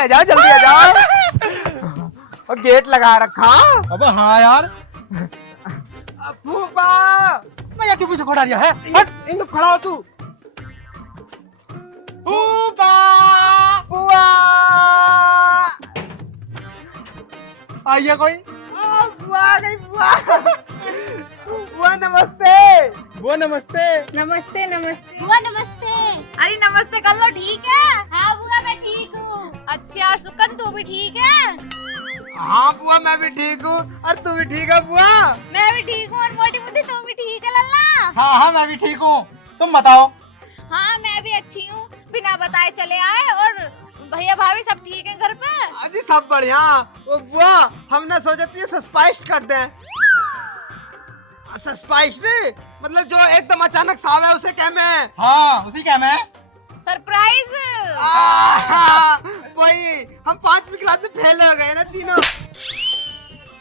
आ जाओ, जल्दी आ जाओ। और गेट लगा रखा। अबे हाँ यार, फूफा मैं क्यों पीछे खड़ा रहा है? हट, इन खड़ा हो तू। फूफा फूफा आइए कोई। फूफा आ गई फूफा। फूफा नमस्ते। वो नमस्ते। नमस्ते नमस्ते बुआ नमस्ते। अरे नमस्ते कर लो, ठीक है? हाँ बुआ मैं ठीक हूँ। अच्छा और सुकन तू भी ठीक है? हाँ बुआ मैं भी ठीक हूँ, और तू भी ठीक है बुआ? मैं भी ठीक हूँ, और मोटी बुद्धि तू भी ठीक है लल्ला? हाँ हाँ मैं भी ठीक हूँ, तुम बताओ। हाँ मैं भी अच्छी हूँ, बिना बताए चले आए। और भैया भाभी सब ठीक है घर पे? अजी सब बढ़िया। वो बुआ हमने सोचा थी सस्पेंस कर दें। सस्पेंस नहीं, मतलब जो एकदम अचानक साल है उसे क्या मैं। हाँ उसी क्या मैं। सरप्राइज। वही, हम 5वीं क्लास में फेल हो गए ना तीनों।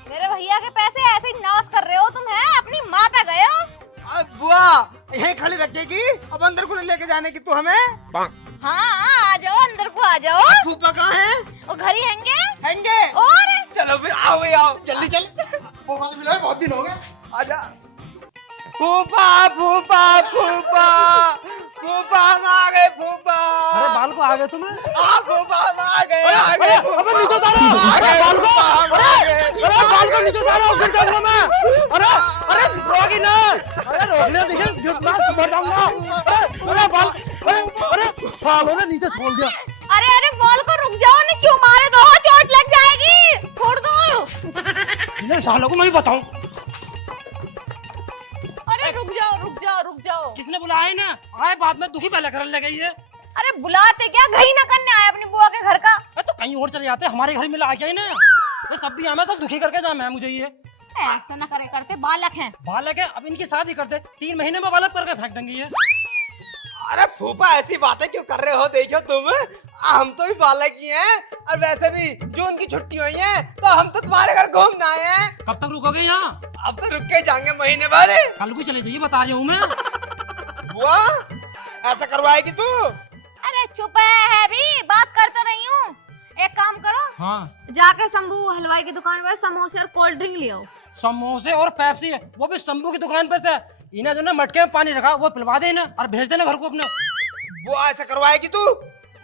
मेरे भैया के पैसे ऐसे ही नाश कर रहे हो तुम, है अपनी माँ पे गए हो? अब बुआ यहीं खड़ी रखेगी, अब अंदर को नहीं लेके जाने की तू हमें। हाँ आ जाओ, अंदर को आ जाओ। फूफा कहाँ है? वो घर ही हैंगे। हैंगे? और चलो फिर आओ भाई आओ। जल्दी चल, फूफा से मिला है, बहुत दिन हो गए। आजा। फूफा फूफा फूफा फूफा हम आ गए फूफा। अरे बाल को आ गए तुम्हें? फूफा हम आ गए। अरे अबे नीचे उतारो, अरे बाल को, अरे बाल को नीचे उतारो, गिर जाऊंगा मैं। अरे अरे रोगी ना, अरे रोकने देखिए गिर मर जाऊंगा। अरे बाल, अरे बालों ने नीचे छोड़ दिया। अरे अरे बॉल को रुक जाओ, नहीं क्यों मारे दो, चोट लग जाएगी, छोड़ दो। इन्हें सालों को मैं ही बताऊं। अरे रुक जाओ रुक जाओ रुक जाओ। किसने बुलाया ना, आए बाद में दुखी पहले करने लगे ये। अरे बुलाते क्या, घी न करने आए अपनी बुआ के घर का? तो कहीं और चले जाते, हमारे घर में ला गया ही ना। ये सब भी हमें तो दुखी करके जाए मैं, मुझे ये ऐसा न करे, करते बालक हैं। बालक है, अब इनकी शादी करते 3 महीने में बालक करके फेंक देंगे ये। अरे फूफा ऐसी बातें क्यों कर रहे हो? देखो तुम, हम तो भी बालक ही हैं, और वैसे भी जून की छुट्टी हुई है तो हम तो तुम्हारे घर घूमने आए हैं। कब तक रुकोगे यहाँ? अब तो रुक के जाएंगे महीने भर। कल को चले जाइए, बता रही हूँ मैं। बुआ ऐसा करवाएगी तू? अरे चुप है भी, बात कर तो रही हूँ। एक काम करो, हाँ जाके शंभू हलवाई की दुकान पर समोसे और कोल्ड ड्रिंक ले आओ। समोसे और पेप्सी, वो भी शंभू की दुकान पे से। इन्हें जो ना मटके में पानी रखा वो पिलवा दे ना, और भेज देना घर को अपने। बुआ ऐसा करवाएगी तू?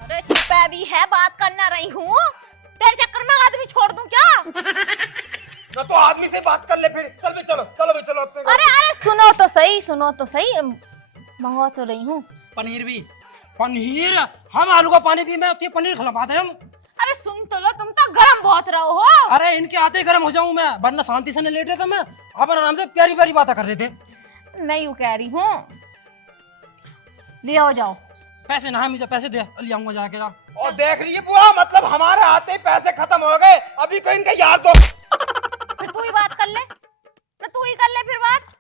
अरे चुप है भी है, बात करना रही हूँ। तेरे चक्कर में आदमी छोड़ दूं क्या? ना तो आदमी से बात कर ले फिर। चल बे चलो, चलो बे चलो अपने घर। अरे अरे सुनो तो सही, सुनो तो सही, मंगवा तो रही हूँ। पनीर भी, पनीर, हम आलू का पानी पी, मैं तो पनीर खिलवा दे हम। अरे सुन तो लो, तुम तो गरम बहुत रहो हो। अरे इनके आते ही गर्म हो जाऊं मैं, वरना शांति से नहीं लेट रहा था मैं। अपन आराम से प्यारी प्यारी बातें कर रहे थे। मैं यूं कह रही हूँ, ले आओ जाओ। पैसे ना, मुझे पैसे दे, ले आऊंगा जाके। और देख रही है बुआ, मतलब हमारे आते ही पैसे खत्म हो गए। अभी कोई इनका यार दो। फिर तू ही बात कर ले, तो तू ही कर ले फिर बात।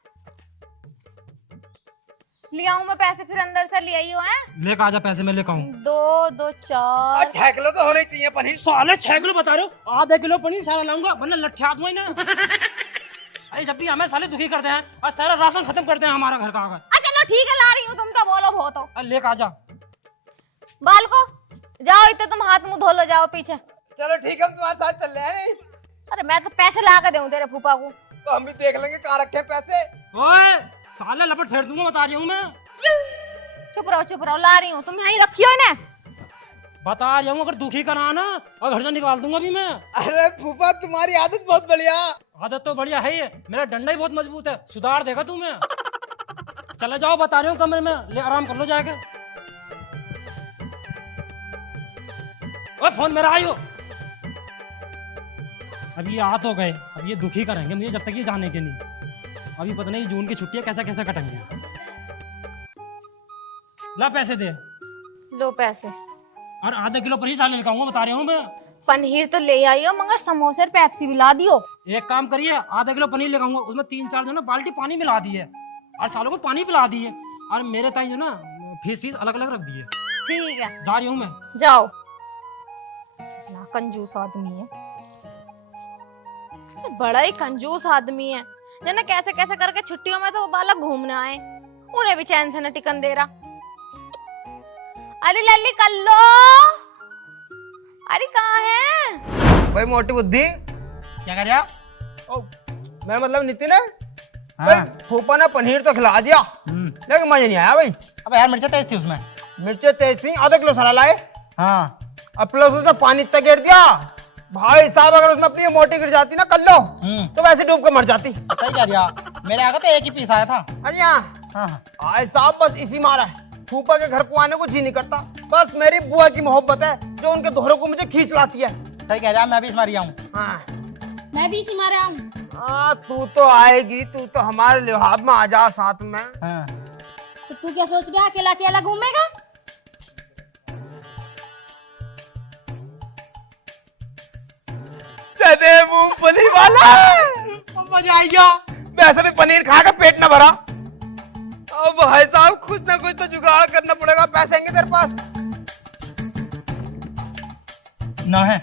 ले आऊं मैं पैसे, फिर अंदर से ले आई हो हैं? लेकर आजा पैसे, मैं लेकर आऊं। 2 2 4। 6 किलो तो होने चाहिए पनीर। साले 6 किलो बता रहे हो, आधा किलो पनीर सारा लाऊंगा, वरना लट्ठे दूंगा ही ना। अरे जब भी हमें साले दुखी करते हैं और सारा राशन खत्म करते हैं हमारा घर का आकर। चलो ठीक है, ला रही हूँ, तुम तो बोलो बहुत हो। अरे लेकर आजा। बाल को जाओ, इतने तुम हाथ मुंह धो लो, जाओ पीछे। चलो ठीक है, हम तुम्हारे साथ चल रहे हैं। अरे मैं तो पैसे ला के दूं तेरे फूफा को। तो हम भी देख लेंगे कहाँ रखे हैं पैसे। ओए साले लपट फेर दूंगा, बता रही हूँ मैं। चुप रहो, ला रही हूँ, तुम यहीं रखियो इन्हें। बता रही हूँ, अगर दुखी कराना और घर से निकाल दूंगा भी मैं। अरे फूफा तुम्हारी आदत बहुत बढ़िया। आदत तो बढ़िया है ये, मेरा डंडा ही बहुत मजबूत है, सुधार देगा तू मैं। चले जाओ, बता रही हूँ, कमरे में ले आराम कर लो जाके। ओए फोन मेरा आयो। अब ये आ तो गए, अब ये दुखी करेंगे मुझे जब तक ये जाने के नहीं। अभी पता नहीं जून की छुट्टियां कैसे कैसे कटेंगे। ला पैसे दे, लो पैसे। और आधा किलो पनीर साले लेकर आऊंगा, बता रही हूँ मैं। पनीर तो ले आई हो, मगर समोसे और पेप्सी भी ला दियो। एक काम करिए, आधा किलो पनीर लेकर आऊंगा, उसमें 3-4 जो ना बाल्टी पानी मिला दी है, और सालों को पानी पिला दी है, और मेरे ताई जो ना फीस अलग अलग रख दी है। ठीक है, जा रही हूँ मैं। जाओ। ना कंजूस आदमी है, बड़ा ही कंजूस आदमी है। ना कैसे कैसे करके छुट्टियों में तो वो बालक घूमने आए, उन्हें भी चैन से न टिकन दे रहा। अरे लल्ली कर लो, अरे कहाँ है? भाई मोटी बुद्धि। क्या कर रहा? ओ, मैं मतलब नितिन है। हाँ। भाई फूफा ने पनीर तो खिला दिया लेकिन मजा नहीं आया भाई। अबे यार मिर्चा तेज थी उसमें। मिर्चें तेज थी, आधा किलो सारा लाए। हाँ अब प्लस उसमें पानी इतना गिर दिया भाई साहब, अगर उसमें अपनी मोटी गिर जाती ना कल लो तो वैसे डूब के मर जाती। सही कह रहा। मेरे आगे तो एक ही पीस आया था। अरे यहाँ हाँ भाई साहब बस इसी मारा है, फूफा के घर को आने को जी नहीं करता। बस मेरी बुआ की मोहब्बत है जो उनके दोहरों को मुझे खींच लाती है। सही कह रहा, मैं भी इस मारिया हूँ। हाँ मैं भी इसी मारा हूँ। तू तो आएगी, तू तो हमारे लिहाज में आ जा साथ में। हाँ। तो तू क्या सोच रहा अकेला अकेला घूमेगा? चने मूंगफली वाला मजा आई गया। वैसे भी पनीर खा के पेट न भरा। अब भाई साहब कुछ ना कुछ तो जुगाड़ करना पड़ेगा। पैसे हैं तेरे पास? ना है।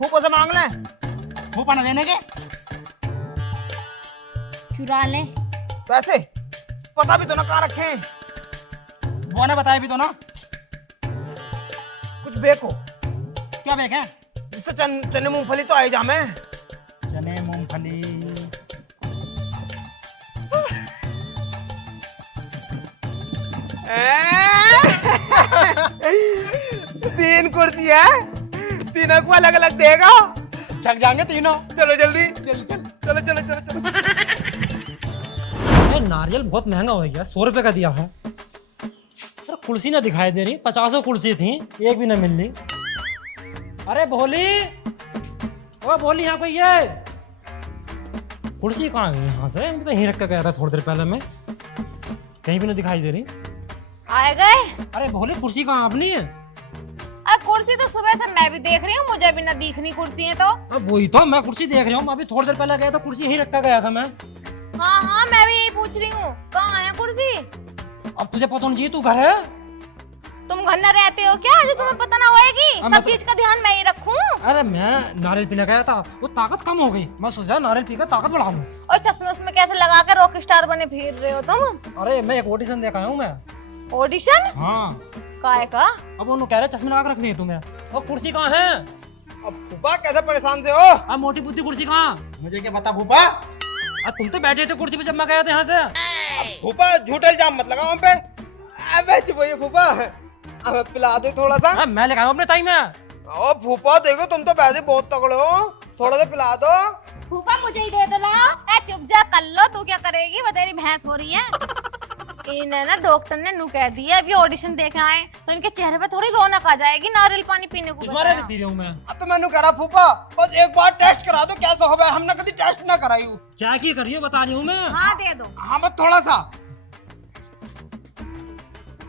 फूफा से मांग ले। फूफा ना देने के? चुरा ले। पैसे पता भी तो ना कहाँ रखे हैं। बुआ ने बताया भी तो ना। कुछ बेको क्या बेक है? जिससे चने मूंगफली तो आए जामे। चने मूंगफली। तीन कुर्सी है, तीनों को अलग अलग देगा। छक जाएंगे तीनों। चलो जल्दी जल्दी चल। चलो चलो चलो चलो। नारियल बहुत महंगा हो गया, 100 रुपए का दिया है। सर कुर्सी ना दिखाई दे रही, 50 कुर्सी थी, एक भी ना मिल रही। अरे भोली, ओ भोली यहाँ कोई है? कुर्सी कहाँ गई यहाँ से? मैं तो यहीं रख के गया था थोड़ी देर पहले। मैं कहीं भी ना दिखाई दे रही। आए गए? अरे भोली कुर्सी कहाँ अपनी है? कुर्सी तो सुबह से मैं भी देख रही हूँ, मुझे भी ना दिखनी कुर्सी है तो। अब वही तो मैं कुर्सी देख रहा हूँ, अभी थोड़ी देर पहले गया था, कुर्सी यहीं रख के गया था मैं। हाँ हाँ मैं भी यही पूछ रही हूँ, कहाँ है कुर्सी? अब तुझे पता नहीं तू घर है? तुम घर न रहते हो क्या जो तुम्हें पता ना होएगी? अब सब चीज का ध्यान मैं ही रखूं। अरे मैं नारियल पीने गया था, वो ताकत कम हो गई, मैं सोचा नारियल पीकर ताकत बढ़ा लूं। और चश्मे उसमें कैसे लगा कर रॉक स्टार बने फिर रहे हो तुम? अरे मैं एक ऑडिशन देख आया हूँ मैं। ऑडिशन? हाँ। काय का? अब वो कह रहे चश्मे लगा कर रखनी है तुम्हें। वो कुर्सी कहाँ है? अब फूफा कैसे परेशान से हो? अब मोटी बुद्धि कुर्सी कहाँ? मुझे क्या पता फूफा। अब तुम तो बैठे थे कुर्सी पे जब मैं गया था यहाँ से। फूफा झूठा इल्जाम मत लगाओ हम पे। अबे चुप होइए फूफा, अब पिला दो थोड़ा सा। अब मैं लेकर आया हूँ अपने टाइम में। ओ फूफा देखो तुम तो वैसे बहुत तगड़े हो, थोड़ा सा पिला दो। फूफा मुझे ही दे दो ना। चुप जा, कर लो, तू क्या करेगी? वो तेरी भैंस हो रही है। इन्हें ना डॉक्टर ने नू कह दिया अभी ऑडिशन देखे आए तो इनके चेहरे पे थोड़ी रौनक आ जाएगी नारियल पानी पीने को। इस बारे में पी रहा हूँ मैं। अब तो मैंने करा फूफा बस एक बार टेस्ट करा दो कैसा होगा, हमने कभी टेस्ट ना कराई हूँ। चाय की करिए बता रही हूँ मैं। हाँ दे दो। हाँ बस थोड़ा सा।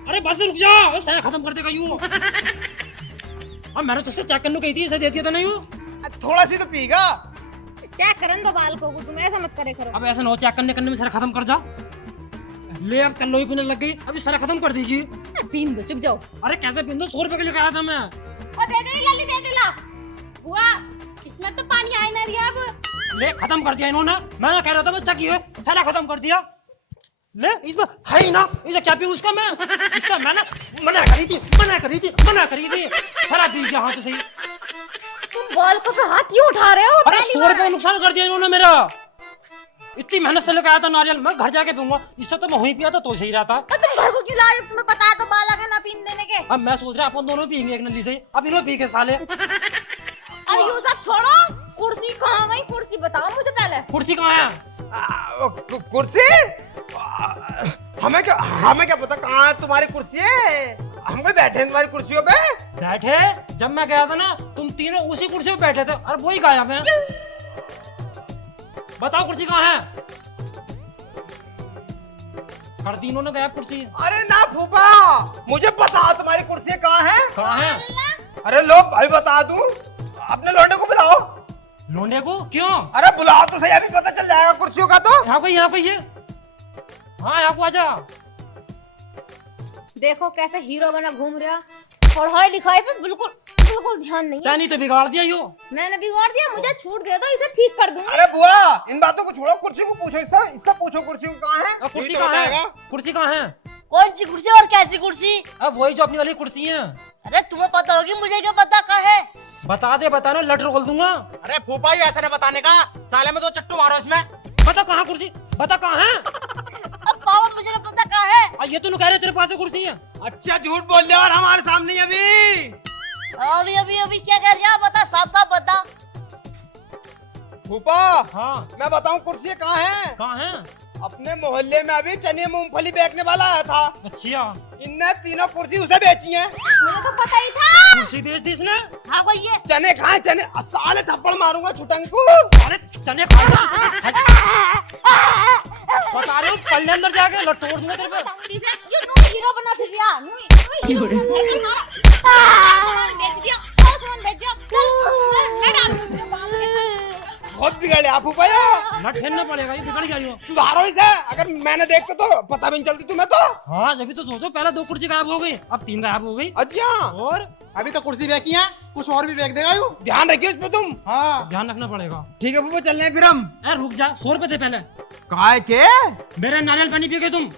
अरे बस रुक जा, चाय खत्म कर देगा यूँ। अब मैंने तुझसे चेक करने कही थी, इसे दे दिया था नहीं यूँ। थोड़ा सी तो पीगा। चेक करन दो बाल को, तुम ऐसा मत करे करो। अब ऐसा ना हो चेक करने में सारा खत्म कर जा। ले अब कल लोही पीने लग गई, अभी सारा खत्म कर देगी। पीन दो, चुप जाओ। अरे कैसे पीन दो? 100 रुपए के लिए आया था मैं। वो दे दे लली, दे दे ला। बुआ इसमें तो पानी आए ना रिया। अब ले खत्म कर दिया इन्होंने। मैं कह रहा था मैं चकी है, सारा खत्म कर दिया। ले इसमें है ही ना, इसे क्या पी उसका मैं? इसका मैंने मना करी थी, सारा पी गया हाथ से सही। तुम बाल को तो हाथ क्यों उठा रहे हो? अरे 100 रुपए नुकसान कर दिया इन्होंने मेरा। इतनी मेहनत से लेकर आया था नारियल, मैं घर जाके पीऊंगा, इससे तो मैं वहीं पिया था तो सही रहा था। तुम घर को क्यों लाए? तुम्हें पता है तो बाला का ना पीने देने के। अब मैं सोच रहा अपन दोनों पियेंगे एक नली से, अब इन्हों पी के साले। अब ये सब छोड़ो, कुर्सी कहाँ गई? कुर्सी बताओ मुझे पहले। कुर्सी कहाँ है? कुर्सी? हमें क्या पता कहाँ है तुम्हारी कुर्सी है? हम कोई बैठे हैं तुम्हारी कुर्सियों पे? बैठे जब मैं गया था ना तुम तीनों उसी कुर्सी पे बैठे थे और वही गायब है। बताओ कुर्सी कहाँ है? कर दी इन्होंने गायब कुर्सी। अरे ना फूफा मुझे पता तुम्हारी कुर्सी कहाँ है। कहाँ है? अरे लो भाई बता दूं, अपने लौंडे को बुलाओ। लोंडे को क्यों? अरे बुलाओ तो सही, अभी पता चल जाएगा कुर्सियों का तो। यहाँ कोई है? हाँ यहाँ को आजा। देखो कैसे हीरो बना घूम रहा, पढ़ाई लिखाई पे बिल्कुल ध्यान नहीं है। नहीं तो बिगाड़ दिया यो। मैंने बिगाड़ दिया? मुझे छूट दे दो, इसे ठीक कर दूंगी। अरे बुआ इन बातों को छोड़ो, कुर्सी को पूछो, इससे पूछो कुर्सी को कहाँ है। कुर्सी कहाँ है? कुर्सी कहाँ है? कौन सी कुर्सी और कैसी कुर्सी? अब वही जो अपनी वाली कुर्सी है। अरे तुम्हें पता होगी, मुझे क्या पता कहाँ है? बता दे, बताना लट रोल दूंगा। अरे फूफा ही ऐसा नहीं बताने का, साले में तो चट्टू मारो इसमें। बता कहाँ कुर्सी, बता कहाँ है। अब पापा मुझे नहीं पता कहाँ है। ये तो कह रहे तेरे पास है कुर्सी है। अच्छा झूठ बोल रहे हो और हमारे सामने अभी। अभी अभी अभी क्या कर रहा, बता, साफ साफ बता। फूफा हाँ मैं बताऊं कुर्सी कहाँ है? कहाँ है? अपने मोहल्ले में अभी चने मूंगफली बेचने वाला आया था, अच्छा इनने तीनों कुर्सी उसे बेची हैं। मुझे तो पता ही था। कुर्सी बेच दी इसने। हाँ भाई ये चने खाए चने, साले थप्पड़ मारूंगा छुटंकू। अरे चने खा बता रहे हो, पल्ले अंदर जाके लटोड़ दूंगा तेरे पे। टांगड़ी से ये नू हीरो बना फिर रहा, नू हीरो सारा बेच दिया, सामान बेच दिया। चल मैं डालूंगी तुझे पास में। चल बहुत बिगड़े आप फूफा यार, लट फेरना पड़ेगा, ये बिगड़ गया यो। सुधारो इसे। अगर मैंने देखते तो पता भी नहीं चलती तुम्हें तो। हाँ जब भी तो सोचो, पहले 2 कुर्सी गायब हो गई, अब 3 गायब हो गई। अच्छा और अभी तो कुर्सी बेची है, कुछ और भी बेच देगा यू। ध्यान रखियो इस पे तुम। हाँ ध्यान रखना पड़ेगा। ठीक है फूफा, चल रहे हैं फिर हम। ए रुक जा, 100 रुपए दे पहले। काय के? मेरे नारियल पानी पी गए तुम।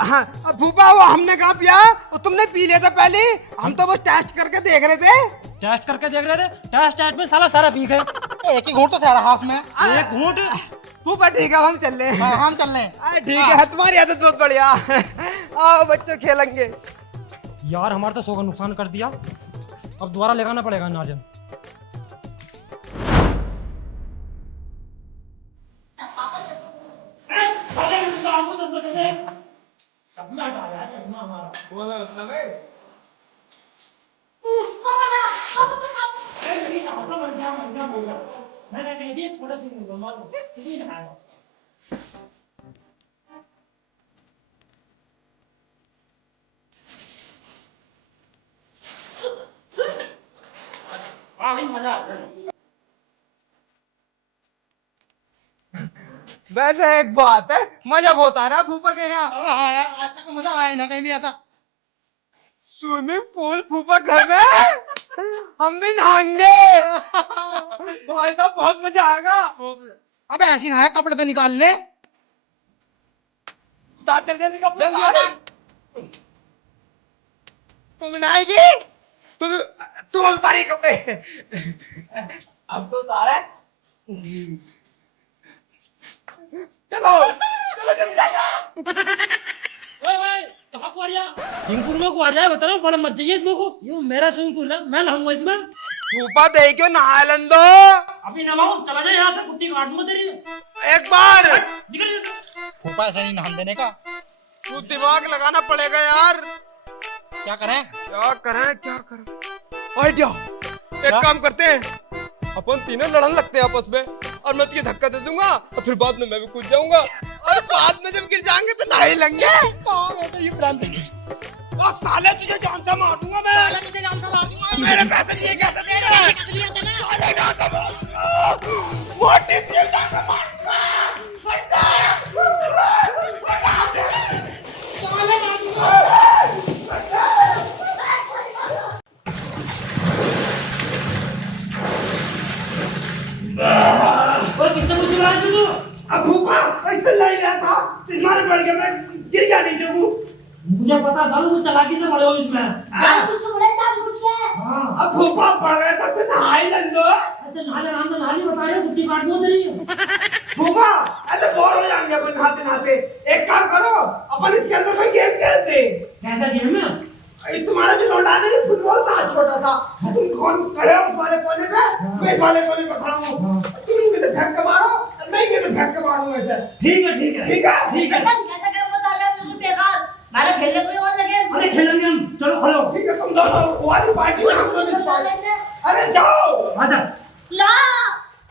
हाँ, अब फूफा वो हमने कहा पिया, वो तुमने पी लिया था पहले। हम तो बस टेस्ट करके देख रहे थे। टेस्ट करके देख रहे थे, टेस्ट में साला सारा पी गए। एक ही घूंट तो था हाथ में। एक घूंट। फूफा ठीक है, हम चल रहे हैं। हाँ हम चल रहे हैं। ठीक है, तुम्हारी आदत बहुत बढ़िया। आओ बच्चों खेलेंगे। यार हमारा तो 100 का नुकसान कर दिया, अब दोबारा लगाना पड़ेगा नारियल। वैसे एक बात है, मजा बहुत आ रहा है फूफा के यहाँ। आज तक मजा आया ना कहीं भी ऐसा। स्विमिंग पूल फूफा घर में, हम भी नहाएंगे। भाई साहब बहुत मजा आएगा। अबे ऐसी ना है, कपड़े तो निकाल ले। जल्दी कपड़े उतार। तुम नहाएगी? तुम उतारी कपड़े। अब तो उतारा। चलो चलो जल्दी जाओ। कहाँ को आ रहा? स्विमिंग पूल में को आ रहा है, बता रहा हूँ, बड़ा मत जाइए इसमें को। ये मेरा स्विमिंग पूल है, मैं नहाऊंगा इसमें। फूफा दे क्यों नहा लन दो। अभी नहाऊं, चला जाए यहाँ से, कुट्टी काट दूंगा तेरी। एक बार निकल यहाँ से। फूफा ऐसा नहीं नहान देने का। तू दिमाग लगाना पड़ेगा यार। क्या करें? क्या करें? आइडिया। एक काम करते हैं, अपन तीनों लड़न लगते हैं आपस में, और मैं तुझे धक्का दे दूंगा और फिर बाद में मैं भी कूद जाऊंगा, और बाद में जब गिर जाएंगे तो नहा ही लेंगे। मैं तो ये प्लान देखे। और साले तुझे जान से मार दूंगा मैं। तुझे जान से मार दूंगा। मेरे पैसे लिए कैसे दे रहा है? साले जान से मार दूंगा। मोटी सी जान से मार दूंगा। हट जा। साले मार दूंगा। और किसने मुझे मारा तू? अब फूफा ऐसे लड़ रहा था, तुम्हारे पड़ गया, मैं गिर जा नीचे को। मुझे पता साला तुम चालाकी से पड़े हो इसमें। जानबूझ के बड़े जानबूझ के। हाँ। अब फूफा पड़ गया तब तो नहा ही लन दो। अच्छा नहाने आराम से नहा ली, बता रहे हो कुट्टी काट दो तेरी। फूफा ऐसे बोर हो जाएंगे अपन नहाते नहाते। एक काम करो, अपन इसके अंदर कोई गेम खेलते। कैसा गेम है? तुम्हारा भी लौटा नहीं, फुटबॉल था छोटा सा, तुम कौन खड़े हो उस वाले कोने पे, मैं इस वाले कोने पे खड़ा हूँ। तुम मुझे तो फेंक के मारो, मैं इन्हें तो फेंक के मारूंगा ऐसे। ठीक है ठीक है ठीक है? ठीक है। अच्छा कैसा गेम बता रहे हो? मुझे बेकार। मैंने खेलने कोई और लगे। अरे खेलेंगे हम, चलो खड़े हो। ठीक है, तुम दोनों वाली पार्टी में, हम दोनों इस पार्टी। अरे जाओ। आजा। ना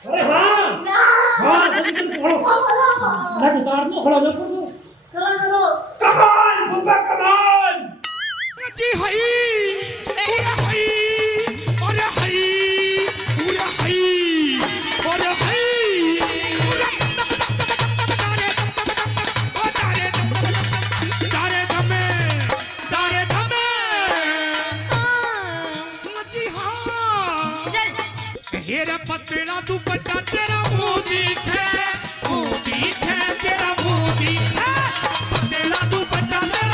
अरे हाँ ना हाँ, जल्दी जल्दी खड़ो। लट उतार दो, खड़ा हो जाओ। चलो चलो। कमान फूफा कमान। जी हाय अरे हाय अरे हाय अरे हाय अरे हाय दारे धमे जी हाँ हेरा पतला दुपट्टा तेरा मुंह दिखे तेरा मुंह दिखे पतला दुपट्टा तेरा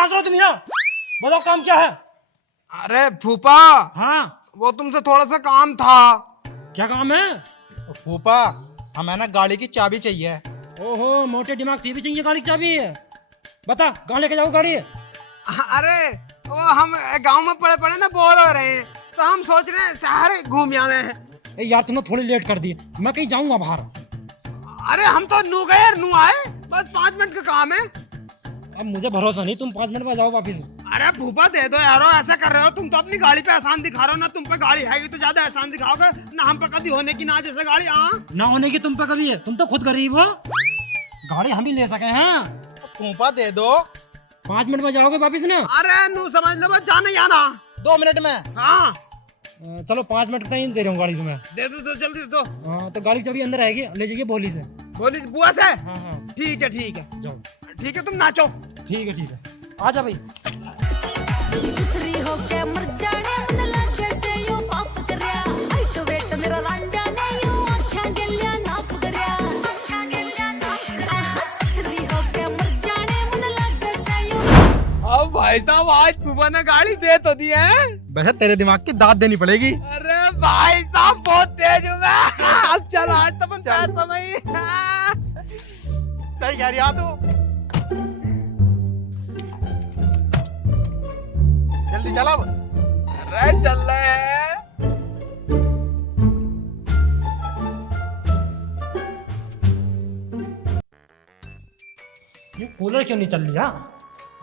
नाच रहे हो तुम यहाँ? बताओ काम क्या है? अरे फूफा, हाँ, वो तुमसे थोड़ा सा काम था। क्या काम है? फूफा हमें ना गाड़ी की चाबी चाहिए। ओहो, मोटे दिमाग टीवी चाहिए, गाड़ी की चाबी है। बता कहाँ लेके जाओ गाड़ी? अरे वो हम गांव में पड़े पड़े ना बोर हो रहे हैं, तो हम सोच रहे हैं शहर घूम आवे हैं। ए यार तुमने थोड़ी लेट कर दी, मैं कहीं जाऊंगा बाहर। अरे हम तो नू गए नू आए, बस 5 मिनट का काम है। अब मुझे भरोसा नहीं, तुम 5 मिनट में जाओ वापिस। अरे फूफा दे दो यारो, ऐसा कर रहे हो तुम तो अपनी गाड़ी पे एहसान दिखा रहे हो ना। तुम पे गाड़ी है तो ज्यादा एहसान दिखाओगे ना, हम पे कभी होने की ना जैसे गाड़ी। हाँ ना होने की तुम पे कभी है, तुम तो खुद गरीब हो, गाड़ी हम ही ले सके हैं। फूफा दे दो। 5 मिनट में जाओगे वापिस ना? अरे नू समझ लो, बस जाना ही आना। 2 मिनट में। हाँ चलो 5 मिनट तक ही दे रहा हूँ गाड़ी से मैं। दे दो जल्दी दे दो। हाँ तो गाड़ी चाबी अंदर रहेगी, ले जाइए बोली से। बोली बुआ से। हाँ हाँ ठीक है जाओ। ठीक है, तुम नाचो। ठीक है आ जा भाई। सुथरी होके मर जाने मन लागे से यूं पाप करया हाइट वेट मेरा रांडा ने यूं आँखें गलियां नाप करया सुथरी होके मर जाने मन लागे से यूं। अब भाई साहब आज फूफा ने गाड़ी दे तो दी है। वैसे तेरे दिमाग की दाद देनी पड़ेगी। अरे भाई साहब बहुत तेज हूँ मैं। अब चल आज तो अपन पैसा में ही। सही कह रही है तू। जल्दी चला। अरे चल रहे हैं। ये कूलर क्यों नहीं चल रहा?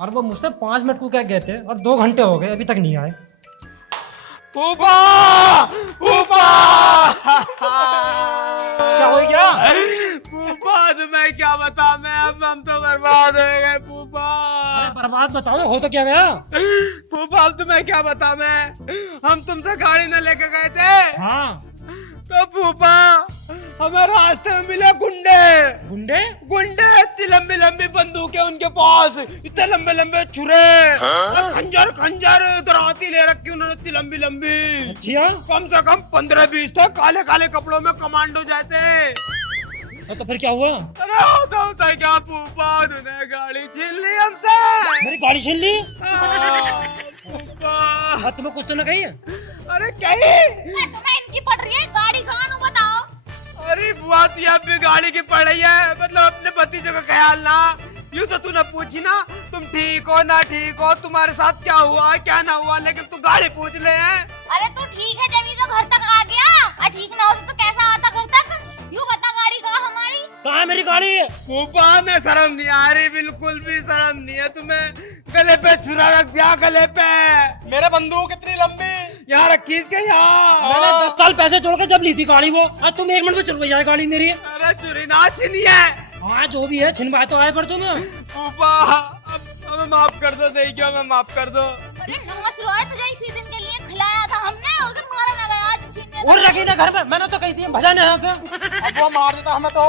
और वो मुझसे 5 मिनट को क्या गए थे और 2 घंटे हो गए अभी तक नहीं आए। फूफा फूफा क्या हो गया? फूफा तुम्हें क्या बता मैं, अब हम तो बर्बाद हो गए फूफा। अरे बर्बाद बताओ, हो तो क्या गया? फूफा अब तुम्हें क्या बता मैं, हम तुमसे गाड़ी न लेके गए थे, हाँ तो फूफा हमें रास्ते में मिले गुंडे। गुंडे? गुंडे इतनी लंबी लंबी बंदूकें उनके पास, इतने लंबे लंबे छुरे, और खंजर खंजर दराती ले रखी उन्होंने इतनी लंबी लंबी। अच्छा, कम से कम 15-20 थे, काले काले कपड़ों में कमांडो जैसे। तो फिर क्या हुआ? अरे होता क्या फूफा, उन्होंने गाड़ी छीन ली हमसे। मेरी गाड़ी छीन ली? फूफा हाँ तुम्हें कुछ तो ना कही है? अरे कहीं तुम्हें इनकी पड़ रही है गाड़ी कहाँ नु बताओ। अरे बुआ थी अपनी गाड़ी की पड़ रही है, मतलब अपने भतीजों का ख्याल ना। यूं तो तूने पूछी ना तुम ठीक हो ना ठीक हो, तुम्हारे साथ क्या हुआ क्या ना हुआ, लेकिन तू गाड़ी पूछ ले है। अरे तू ठीक है जब ये तो घर तक आ गया, और ठीक ना होता तो कैसा आता घर तक? यूं बता गाड़ी कहाँ हमारी? कहाँ है मेरी गाड़ी? फूफा में शर्म नहीं आ रही, बिल्कुल भी शर्म नहीं है तुम्हें। गले पे छुरा रख दिया, गले पे। मेरे बंदूक इतनी लंबी यहाँ रखी इसके यहाँ। मैंने 10 साल पैसे जोड़ के जब ली थी गाड़ी वो, आज तुम 1 मिनट में चल जाए गाड़ी मेरी। अरे चुरी ना छीनी है। हाँ जो भी है छिनवाए तो आए पर तुम्हें। फूफा अब हमें माफ कर दो, सही क्या, हमें माफ कर दो। अरे नमस रोए तुझे इसी दिन के लिए खिलाया था हमने, उसे मारा ना गया आज छीनने। और रखी ना घर में, मैंने तो कही थी भजाने यहाँ से। अब वो मार देता हमें तो।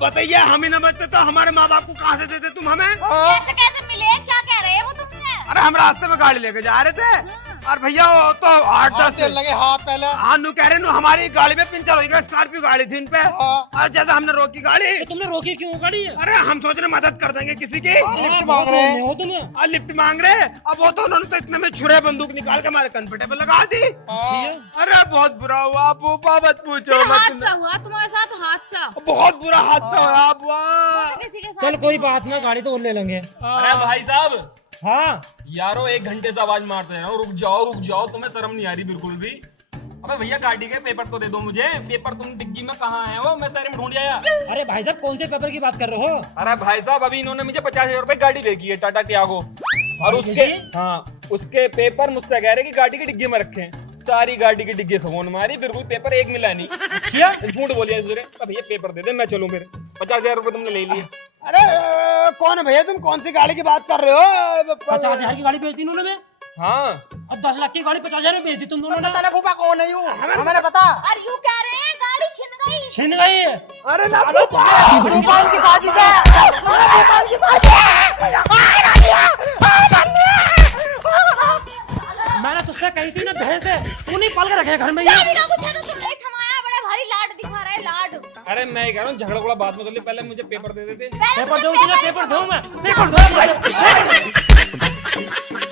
बताइए हम ही न बचते तो हमारे माँ बाप को कहाँ से देते तुम हमें? कैसे कैसे मिले, क्या कह रहे हैं वो तुमसे? अरे हम रास्ते में गाड़ी लेके जा रहे थे, और भैया वो तो 8-10 तेल लगे हाथ पहले। हाँ नु कह रहे नु हमारी गाड़ी में पंचर हो गया, स्कॉर्पियो गाड़ी थी इन पे। और जैसे हमने रोकी गाड़ी, तो तुमने रोकी क्यों गाड़ी? अरे हम सोच रहे मदद कर देंगे किसी की। लिफ्ट मांग रहे हैं। हो तुम्हें? और लिफ्ट मांग रहे, अब वो तो उन्होंने तो इतने में छुरे बंदूक निकाल के हमारे कनपटे पे लगा दी। अरे बहुत बुरा हुआ फूफा, मत पूछो मत। हादसा हुआ तुम्हारे साथ, हादसा। बहुत बुरा हादसा हुआ बुआ। किसी के साथ चल कोई बात ना, गाड़ी तो और ले लेंगे। अरे भाई साहब, हाँ यारो 1 घंटे से आवाज मारते रहो, रुक जाओ, तुम्हें शर्म नहीं आ रही बिल्कुल भी? अबे भैया गाड़ी के पेपर तो दे दो मुझे। पेपर तुम डिग्गी में कहाँ है वो, मैं सारे में ढूंढ आया। अरे भाई साहब कौन से पेपर की बात कर रहे हो? अरे भाई साहब अभी इन्होंने मुझे 50,000 रुपए गाड़ी भेजी है, टाटा टियागो, और उसके उसके पेपर मुझसे कह रहे कि गाड़ी की डिग्गी में रखे। सारी गाड़ी की डिग्गी खगोन मारी, बिल्कुल पेपर एक मिला नहीं। अच्छा झूठ बोलिए भैया पेपर दे दे, मैं चलूं फिर। 50,000 रुपए तुमने ले लिए। अरे कौन है भैया, तुम कौन सी गाड़ी की बात कर रहे हो? 50,000 की गाड़ी बेच दी उन्होंने। हाँ अब 10 लाख की गाड़ी 50,000 में बेच दी तुम दोनों ने। पता फूफा कौन है यूं, हमें पता। और यूं कह रहे हैं गाड़ी छिन गई। छिन गई है? अरे ना फूफा की साजिश है। फूफा की साजिश मैंने तुझसे कही थी ना भेज दे, तू नहीं पाल के रखे घर में ये। क्या कुछ है ना, तुमने थमाया, बड़े भारी लाड दिखा रहा है, लाड। अरे मैं ही कह रहा हूँ झगड़ा बाद में कर ले, पहले मुझे पेपर दे देते। पेपर दो, पेपर दो, मैं पेपर दो।